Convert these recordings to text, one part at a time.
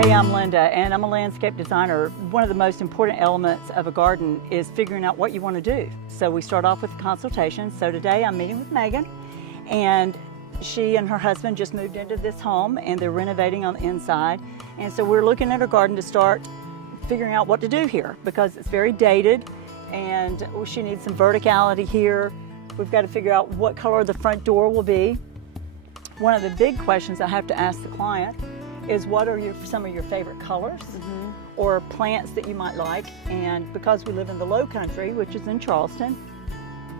Hey, I'm Linda, and I'm a landscape designer. One of the most important elements of a garden is figuring out what you want to do. So we start off with a consultation. So today I'm meeting with Megan, and she and her husband just moved into this home, and they're renovating on the inside. And so we're looking at her garden to start figuring out what to do here, because it's very dated, and she needs some verticality here. We've got to figure out what color the front door will be. One of the big questions I have to ask the client is what are some of your favorite colors or plants that you might like, and because we live in the low country, which is in Charleston,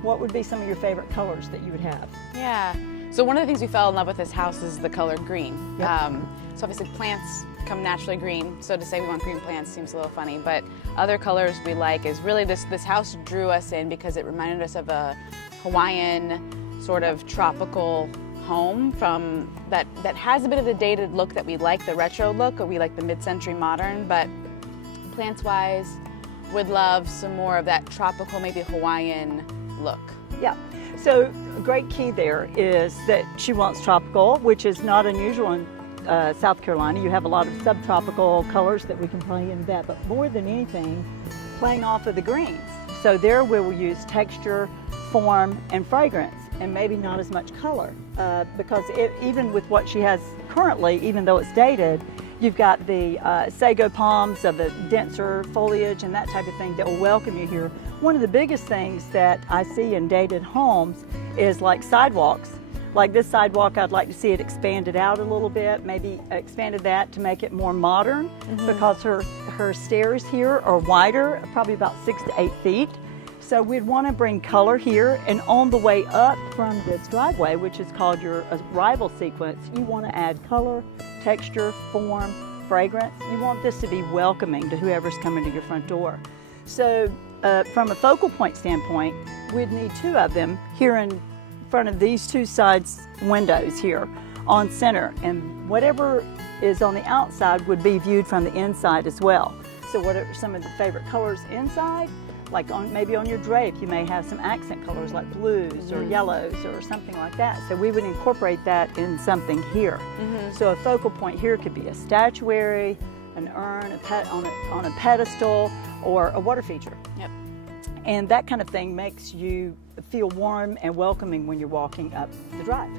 what would be some of your favorite colors that you would have? Yeah, so one of the things we fell in love with this house is the color green. Yep. So obviously plants come naturally green, so to say we want green plants seems a little funny, but other colors we like is really this house drew us in because it reminded us of a Hawaiian sort of tropical home from that has a bit of the dated look that we like, the retro look, or we like the mid-century modern, but plants wise would love some more of that tropical, maybe Hawaiian look. Yeah, so a great key there is that she wants tropical, which is not unusual in South Carolina. You have a lot of subtropical colors that we can play into that, but more than anything, playing off of the greens. So there we will use texture, form, and fragrance, and maybe not as much color, because even with what she has currently, even though it's dated, you've got the sago palms of the denser foliage and that type of thing that will welcome you here. One of the biggest things that I see in dated homes is like sidewalks. Like this sidewalk, I'd like to see it expanded out a little bit, maybe expanded that to make it more modern, because her stairs here are wider, probably about 6 to 8 feet. So we'd want to bring color here, and on the way up from this driveway, which is called your arrival sequence, you want to add color, texture, form, fragrance. You want this to be welcoming to whoever's coming to your front door. So from a focal point standpoint, we'd need 2 of them here in front of these 2 sides windows here on center, and whatever is on the outside would be viewed from the inside as well. So what are some of the favorite colors inside? Like maybe on your drape, you may have some accent colors like blues or yellows or something like that. So we would incorporate that in something here. So a focal point here could be a statuary, an urn, on a pedestal, or a water feature. Yep. And that kind of thing makes you feel warm and welcoming when you're walking up the drive.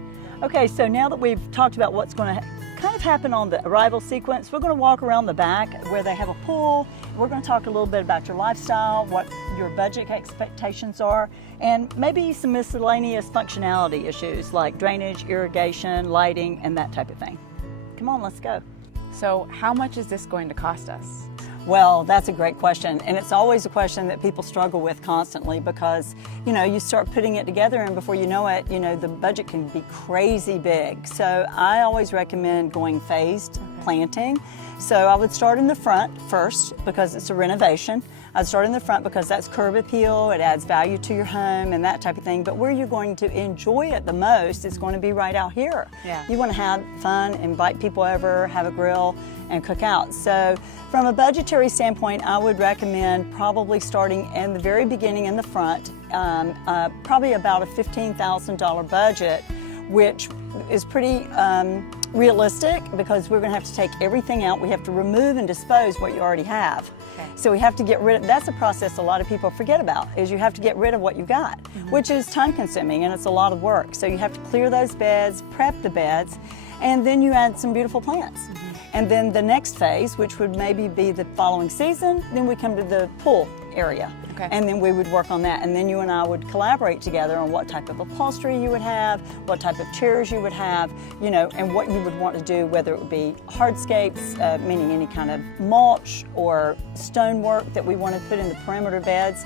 Okay, so now that we've talked about what's going to kind of happen on the arrival sequence, we're going to walk around the back where they have a pool. We're going to talk a little bit about your lifestyle, what your budget expectations are, and maybe some miscellaneous functionality issues like drainage, irrigation, lighting, and that type of thing. Come on, let's go. So how much is this going to cost us? Well, that's a great question, and it's always a question that people struggle with constantly, because you start putting it together, and before you know it, the budget can be crazy big. So I always recommend going phased planting. So I would start in the front first because it's a renovation. I'd start in the front because that's curb appeal, it adds value to your home and that type of thing. But where you're going to enjoy it the most is going to be right out here. Yeah. You want to have fun, invite people over, have a grill, and cook out. So from a budgetary standpoint, I would recommend probably starting in the very beginning in the front, probably about a $15,000 budget, which is pretty realistic, because we're going to have to take everything out. We have to remove and dispose what you already have. Okay. So we have to get rid of, that's a process a lot of people forget about, is you have to get rid of what you've got, which is time consuming and it's a lot of work. So you have to clear those beds, prep the beds, and then you add some beautiful plants. And then the next phase, which would maybe be the following season, then we come to the pool area. Okay. And then we would work on that. And then you and I would collaborate together on what type of upholstery you would have, what type of chairs you would have, and what you would want to do, whether it would be hardscapes, meaning any kind of mulch or stonework that we want to put in the perimeter beds.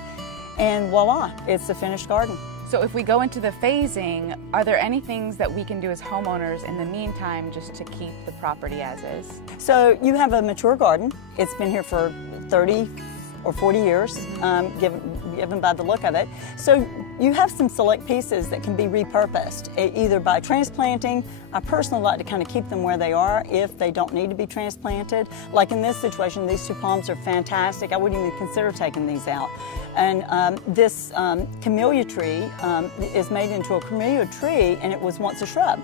And voila, it's a finished garden. So if we go into the phasing, are there any things that we can do as homeowners in the meantime just to keep the property as is? So you have a mature garden. It's been here for 30 or 40 years, given by the look of it. So you have some select pieces that can be repurposed, either by transplanting. I personally like to kind of keep them where they are if they don't need to be transplanted. Like in this situation, these 2 palms are fantastic. I wouldn't even consider taking these out. And this camellia tree is made into a camellia tree, and it was once a shrub.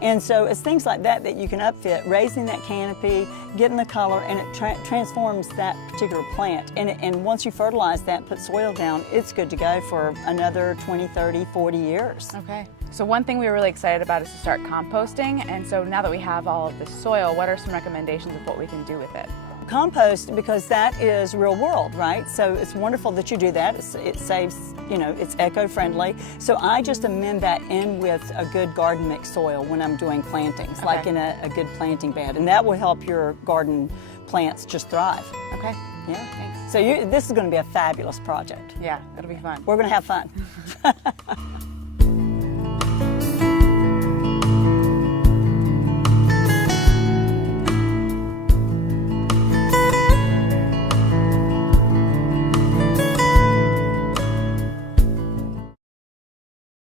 And so it's things like that that you can upfit, raising that canopy, getting the color, and it transforms that particular plant. And once you fertilize that, put soil down, it's good to go for another 20, 30, 40 years. Okay. So one thing we were really excited about is to start composting. And so now that we have all of this soil, what are some recommendations of what we can do with it? Compost, because that is real world, right? So it's wonderful that you do that. It saves, you know, it's eco-friendly. So I just amend that in with a good garden mix soil when I'm doing plantings, like in a good planting bed. And that will help your garden plants just thrive. Okay. Yeah. Thanks. So this is going to be a fabulous project. Yeah, it'll be fun. We're going to have fun.